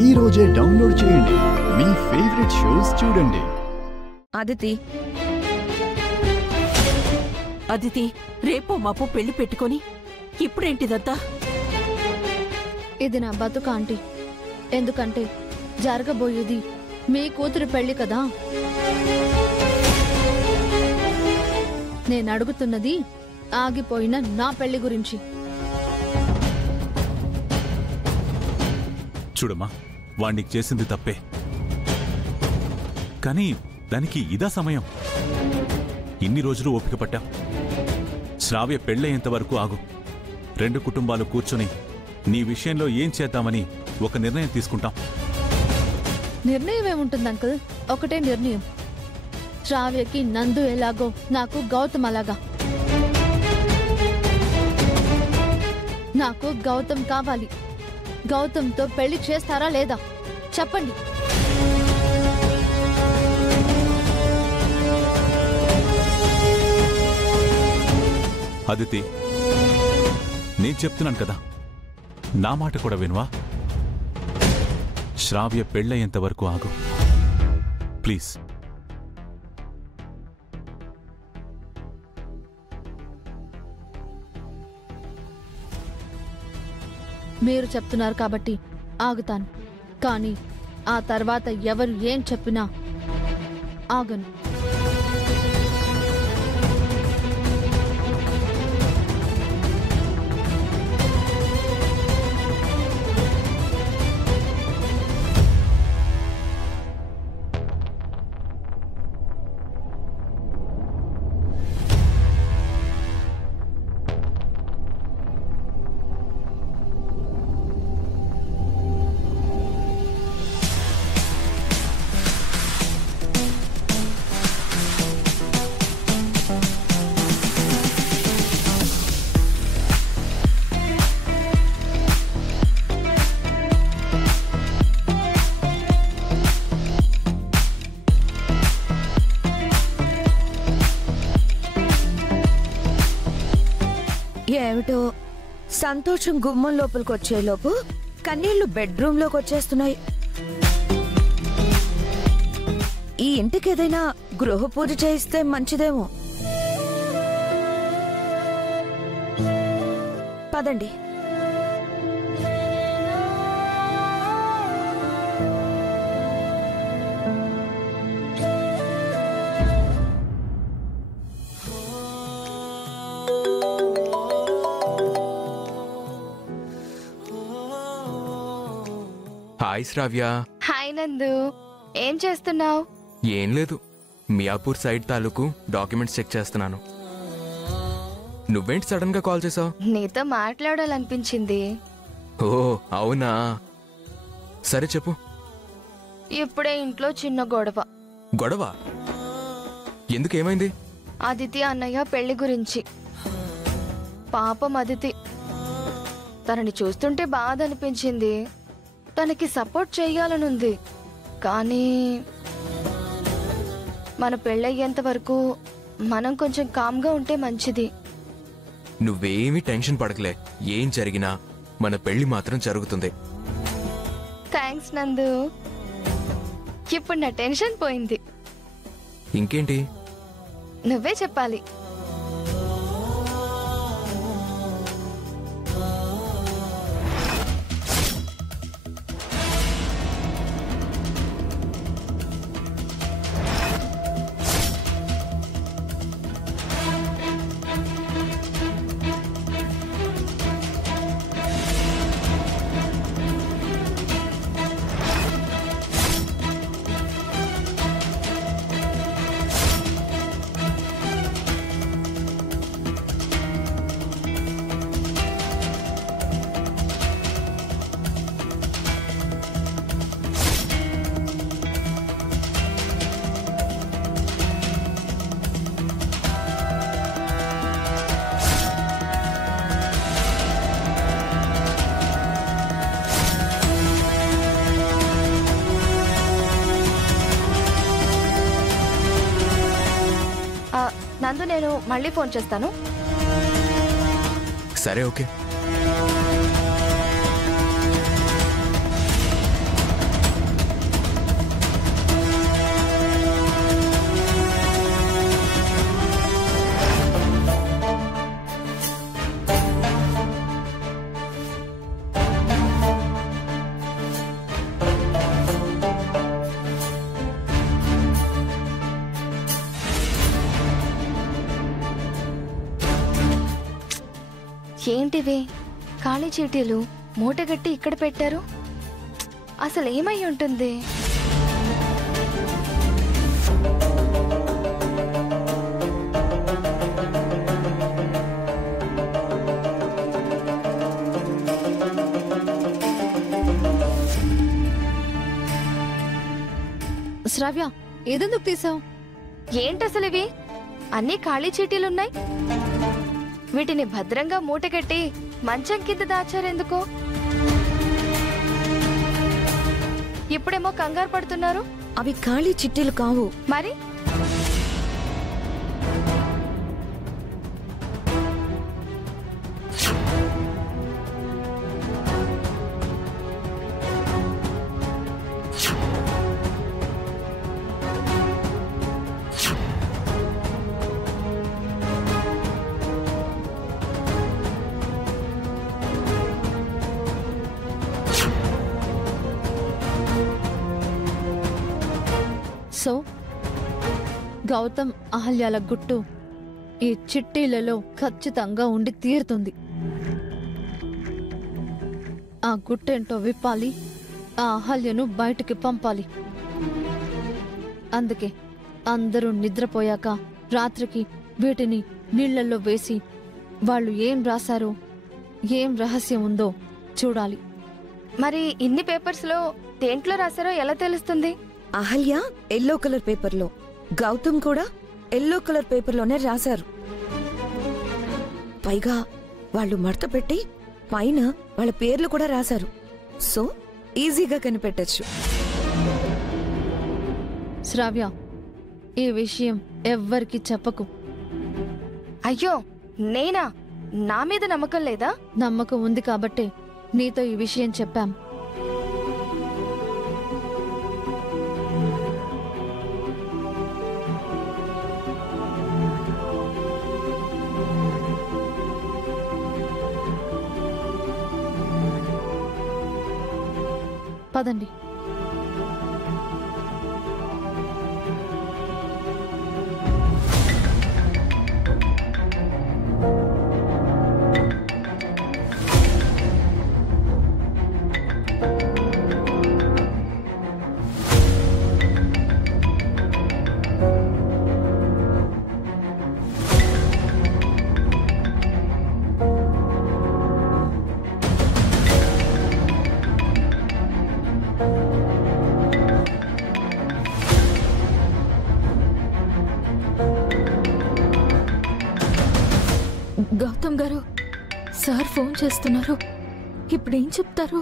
ఈ రోజే డౌన్లోడ్ చేయండి. మీ ఫేవరెట్ షోస్ చూడండి. అదితి రేపో మాపో పెళ్లి పెట్టుకొని ఇప్పుడేంటిదంతా? ఇది నా బతుక ఆంటీ. ఎందుకంటే జరగబోయేది మీ కూతురు పెళ్లి కదా. నేను అడుగుతున్నది ఆగిపోయిన నా పెళ్లి గురించి. చూడమ్మా, వాణ్ణికి చేసింది తప్పే, కానీ దానికి ఇదా సమయం? ఇన్ని రోజులు ఓపిక పట్టాం. శ్రావ్య పెళ్ళయ్యేంత వరకు ఆగు. రెండు కుటుంబాలు కూర్చొని నీ విషయంలో ఏం చేద్దామని ఒక నిర్ణయం తీసుకుంటాం. నిర్ణయం ఏముంటుంది అంకుల్? ఒకటే నిర్ణయం. శ్రావ్యకి నందు ఎలాగో నాకు గౌతమ్ అలాగా. నాకు గౌతమ్ కావాలి. గౌతమ్తో పెళ్లి చేస్తారా లేదా చెప్పండి. అదితి, నేను చెప్తున్నాను కదా, నా మాట కూడా వినువా? శ్రావ్య పెళ్ళయ్యేంత వరకు ఆగు ప్లీజ్. మీరు చెప్తున్నారు కాబట్టి ఆగుతాను, కానీ ఆ తర్వాత ఎవరు ఏం చెప్పినా ఆగను. ఏమిటో సంతోషం గుమ్మం లోపలికి వచ్చేలోపు కన్నీళ్లు బెడ్రూమ్ లోకి వచ్చేస్తున్నాయి. ఈ ఇంటికి ఏదైనా గృహ పూజ చేయిస్తే మంచిదేమో. పదండి. హాయ్ శ్రావ్య. హాయ్ నందు, ఏం చేస్తున్నావు? ఏం లేదు, మియాపూర్ సైడ్ తాలూకు డాక్యుమెంట్స్ చెక్ చేస్తున్నాను. నువ్వేంటి సడన్ గా కాల్ చేసావు? నీతో మాట్లాడాలనిపించింది. ఓ అవునా, సరే చెప్పు. ఇప్పుడే ఇంట్లో చిన్న గొడవ. గొడవ? ఎందుకేమైంది? అదితి అన్నయ్య పెళ్లి గురించి. పాపం అదితి, తనని చూస్తుంటే బాధ అనిపించింది. తనకి సపోర్ట్ చెయ్యాలనుంది, కానీ మన పెళ్ళయ్యేంత వరకు మనం కొంచెం కామ్గా ఉంటే మంచిది. నువ్వేమీ టెన్షన్ పడకలే, ఏం జరిగినా మన పెళ్లి మాత్రం జరుగుతుంది. థ్యాంక్స్ నందు, ఇప్పుడు నా టెన్షన్ పోయింది. ఇంకేంటి? నువ్వే చెప్పాలి. నందు, నేను మళ్ళీ ఫోన్ చేస్తాను. సరే, ఓకే. ఏంటివి ఖాళీ చీటీలు మూటగట్టి ఇక్కడ పెట్టారు? అసలు ఏమై ఉంటుంది? శ్రావ్య, ఏదెందుకు తీసావు? ఏంటసలు ఇవి? అన్నీ ఖాళీ చీటీలున్నాయి. వీటిని భద్రంగా మూటగట్టి మంచం కింద దాచారెందుకు? ఇప్పుడేమో కంగారు పడుతున్నారు. అవి ఖాళీ చిట్టీలు కావు. మరి సో గౌతమ్ అహల్యాల గుట్టు ఈ చిట్టీలలో ఖచ్చితంగా ఉండి తీరుతుంది. ఆ గుట్టేంటో విప్పాలి, ఆ అహల్యను బయటికి పంపాలి. అందుకే అందరూ నిద్రపోయాక రాత్రికి వీటిని నీళ్లలో వేసి వాళ్ళు ఏం రాశారో, ఏం రహస్యం ఉందో చూడాలి. మరి ఇన్ని పేపర్స్ లో దేంట్లో రాశారో ఎలా తెలుస్తుంది? అహల్య ఎల్లో కలర్ పేపర్లో, గౌతమ్ కూడా ఎల్లో కలర్ పేపర్లోనే రాశారు. పైగా వాళ్ళు మడత పెట్టి పైన వాళ్ళ పేర్లు కూడా రాశారు. సో ఈజీగా కనిపెట్టచ్చు. శ్రావ్య, ఈ విషయం ఎవ్వరికి చెప్పకు. అయ్యో నేనా? నా మీద నమ్మకం లేదా? నమ్మకం ఉంది కాబట్టే నీతో ఈ విషయం చెప్పాం. పదండి. గౌతమ్ గారు, సార్ ఫోన్ చేస్తున్నారు. ఇప్పుడేం చెప్తారు?